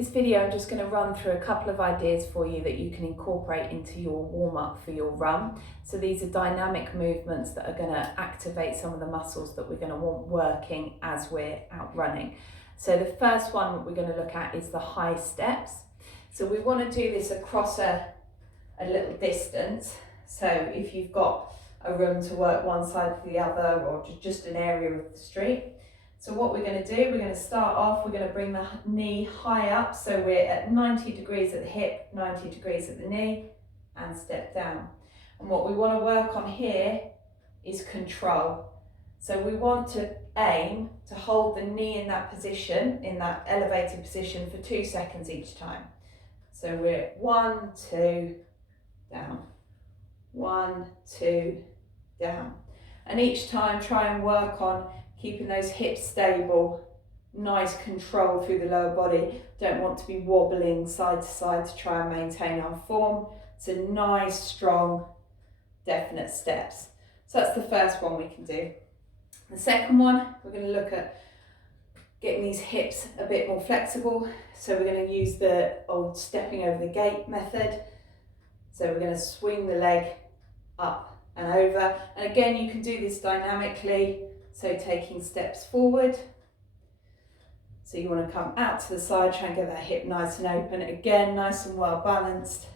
This video I'm just going to run through a couple of ideas for you that you can incorporate into your warm-up for your run. So these are dynamic movements that are going to activate some of the muscles that we're going to want working as we're out running. So the first one that we're going to look at is the high steps. So we want to do this across a little distance. So if you've got a room to work one side to the other, or just an area of the street. So what we're going to do, we're going to start off, we're going to bring the knee high up, so we're at 90 degrees at the hip, 90 degrees at the knee, and step down. And what we want to work on here is control. So we want to aim to hold the knee in that position, in that elevated position, for 2 seconds each time. So we're at 1, 2, down, 1, 2, down. And each time try and work on keeping those hips stable, nice control through the lower body. Don't want to be wobbling side to side to try and maintain our form. So nice, strong, definite steps. So that's the first one we can do. The second one, we're going to look at getting these hips a bit more flexible. So we're going to use the old stepping over the gate method. So we're going to swing the leg up and over. And again, you can do this dynamically. So taking steps forward. So you want to come out to the side, try and get that hip nice and open. Again, nice and well balanced.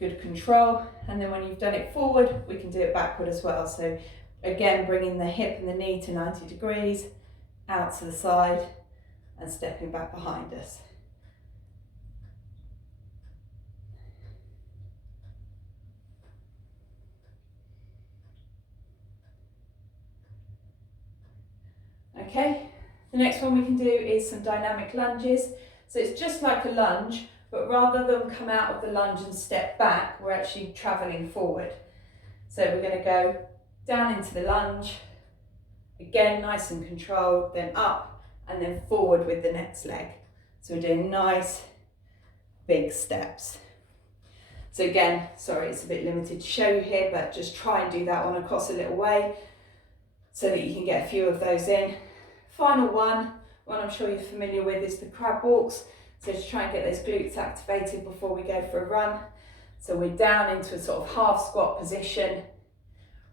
Good control. And then when you've done it forward, we can do it backward as well. So again, bringing the hip and the knee to 90 degrees, out to the side and stepping back behind us. Okay, the next one we can do is some dynamic lunges. So it's just like a lunge, but rather than come out of the lunge and step back, we're actually travelling forward. So we're going to go down into the lunge, again nice and controlled, then up and then forward with the next leg. So we're doing nice big steps. So again, sorry it's a bit limited to show you here, but just try and do that one across a little way so that you can get a few of those in. Final one I'm sure you're familiar with, is the crab walks. So just try and get those glutes activated before we go for a run. So we're down into a sort of half squat position,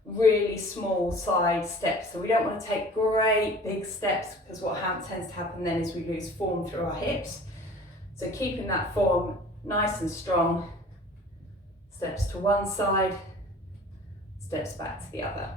really small side steps. So we don't want to take great big steps, because what tends to happen then is we lose form through our hips. So keeping that form nice and strong, steps to one side, steps back to the other.